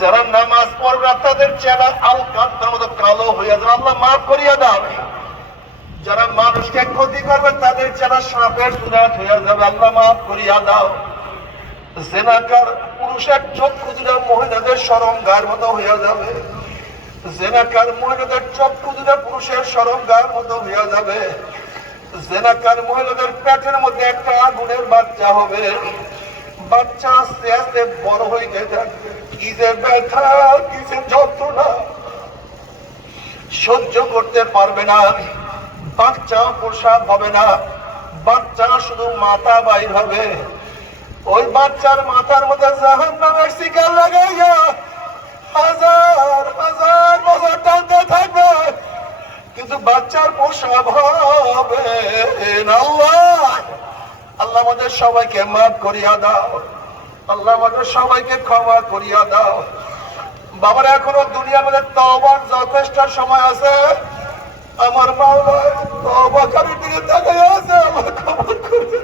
যারা নামাজ পড়বে তাদের চেহারা আল কান্তার মতো কালো হয়ে যাবে, আল্লাহ মাফ করিয়া দাও। যারা মানুষকে ক্ষতি করবে তাদের চেহারা সাপের সুরাত হয়ে যাবে, আল্লাহ মাফ করিয়া দাও। জেনাকার পুরুষের চক্ষু দুটা মহিলাদের শরমগার মতো হয়ে যাবে, জেনাকার মহিলাদের চক্ষু দুটা পুরুষের শরমগার মতো হয়ে যাবে। জেনাকার মহিলাদের পেটের মধ্যে একটা আগুনের বাচ্চা হবে, বাচ্চা আস্তে আস্তে বড় হইতে থাকবে। কি যে ব্যথা, কি যে যন্ত্রণা সহ্য করতে পারবে না। বাচ্চা প্রসাব হবে না, বাচ্চা শুধু মাথা বাইর হবে। ওই বাচ্চার মাথার মধ্যে জাহান্নামের শিকার লাগাইয়া হাজার হাজার বছর টানতে থাকবে, কিন্তু বাচ্চার প্রসাব হবে না। আল্লাহ আমাদের সবাইকে মাফ করিয়া দাও, আল্লাহ আমাদের সবাইকে ক্ষমা করিয়া দাও। বাবার এখনো দুনিয়ার মধ্যে তওবার যথেষ্ট সময় আছে। আমার মাওলা তওবাকারীর দিকে তাকিয়ে আছে, আল্লাহ ক্ষমা করে।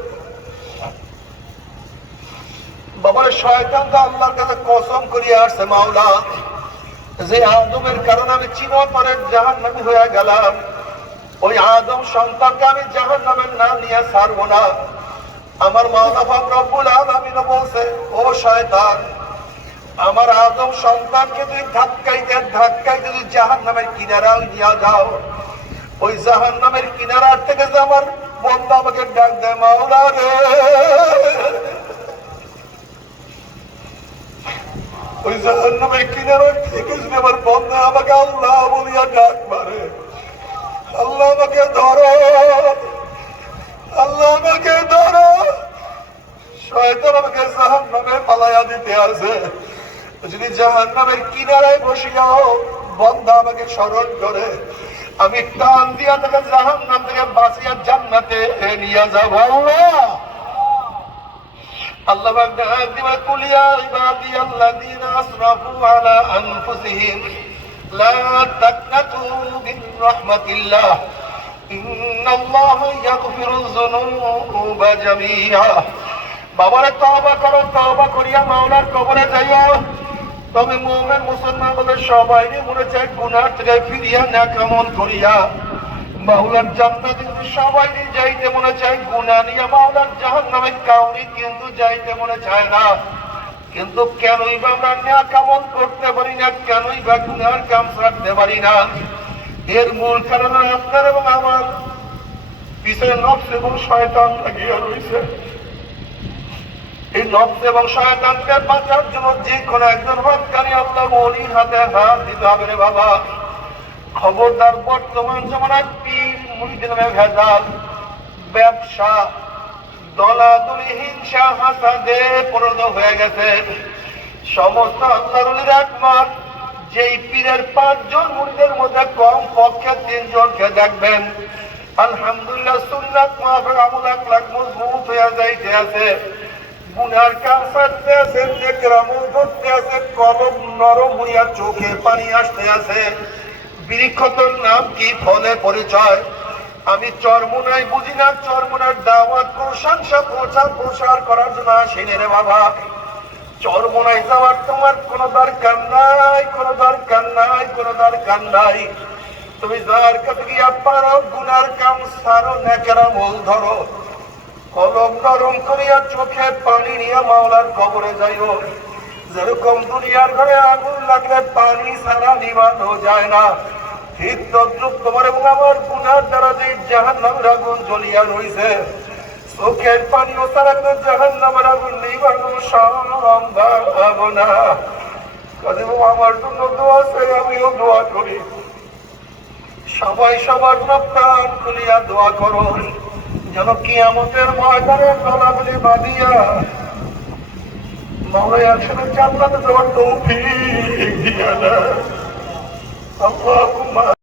বাবার শয়তান তো আল্লাহর কাছে কসম করিয়া আসছে, মাওলা যে আদমের কারণে আমি চিরতরে জাহান্নামী হয়ে গেলাম, ওই আদম সন্তানকে আমি জাহান্নামের নাম নিয়ে ছাড়বো না। আমার মাওলা পাক রব্বুল আলামিন বলছে, ও শয়তান, আমার আদম সন্তানকে তুই ধাক্কাইতে ধাক্কাইতে তুই জাহান্নামের কিনারায় নিয়ে যাও। ওই জাহান্নামের কিনারার থেকে যে আমার বন্ধু আমাকে ডাক দেয়, মাওলা রে, ওই জাহান্নামের কিনারার থেকে যদি আমার বন্ধু আমাকে আল্লাহ বলিয়া ডাক মারে, আল্লাহ আমাকে ধরো, আল্লাহ আমাকে ধরো। শয়তান আমাকে জাহান্নামে পালাইয়া দিতে আছে। যদি জাহান্নামের কিনারায় বসিয়াও বন্ধা আমাকে স্মরণ করে, আমি টান দিয়া তাকে জাহান্নাম থেকে বাঁচিয়া জান্নাতে নিয়ে যাব। আল্লাহ ডাক দিবা, কুল ইয়া ইবাদিয়াল্লাযীনা আসরাফু আলা আনফুসিহিম লা তাকনাতু মিন রাহমাতিল্লাহ ইন্নাল্লাহা ইয়াগফিরুয যুনুবা জামিআ। বাবারে তওবা করো, তওবা করিয়া মাওলার কবরে যাইও। তবে মুমিন মুসলমান বলে সবাই মনে চায় গুনাহ থেকে ফিরিয়া নেক আমল করিয়া মাওলার জান্নাতে সবাই যাইতে মনে চায়, গুনাহ নিয়ে মাওলার জাহান্নামে কাউরি কিন্তু যাইতে মনে চায় না। কিন্তু কেনই বা আমরা নেক আমল করতে পারি না, কেনই বা গুনাহর কাম ছাড়তে পারি না? এর মূল কারণ আপনার এবং আমার পিছনে নফস এবং শয়তান লাগিয়া রয়েছে। এই নফস এবং শয়তানকে বাঁচার জন্য যে কোনো একজন হককারী আল্লাহ ওলির হাতে হাত দিতে হবে রে বাবা। খবরদার, বর্তমান জমানায় পীর মুরিদের ভেজাল, ব্যবসা, দলাদলি, হিংসা, হাসাদে পরিণত হয়ে গেছে। সমস্ত আল্লাহর ওলির একমাত যেই পীরের 5 জন মুরিদের মধ্যে কম পক্ষে 3 জনকে দেখবেন আলহামদুলিল্লাহ সুন্নাত মাফিক আমল আকলাক মজবুত হয়ে যাইতে আছে, গুনার কাম ছাড়তে আছে, নেকের আমল করতে আছে, কলম নরম হইয়া চোখে পানি আসতে আছে। বৃক্ষতর নাম কি, ফলে পরিচয়। আমি চরমুনাই বুঝি না, চরমুনার দাওয়াত প্রশংসা প্রচার করার জন্য আসিনি রে বাবা। চরমুনাই যাওয়ার তোমার কোনো দরকার নাই, কোনো দরকার নাই, কোনো দরকার নাই। তুমি যার কাছে গিয়া পারো গুনার কাম সারো, নেকের আমল ধরো, কলম নরম করিয়া চোখে পানি নিয়ে মাওলার কবরে যাইও। যেরকম দুনিয়ার ঘরে আগুন লাগলে পানি ছাড়া নিভানো যায় না, ঠিক তদ্রুপ তোমার এবং আমার গুনার দ্বারা যে জাহান্নামের আগুন জ্বলিয়া রইছে, চোখের পানিও ছাড়া জাহান্নামের আগুন নিভানো সম্ভব না। কাজে আমার জন্য দোয়া চাই, আমিও দোয়া করি। সবাই সবার প্রাণ খুলিয়া দোয়া করো, যেন কিয়ামতের ময়দানে গলাগুলি বাঁধিয়া মাওলা একসাথে জান্নাতে যাওয়ার তৌফিক দিয়া দেয়। আল্লাহুম্মা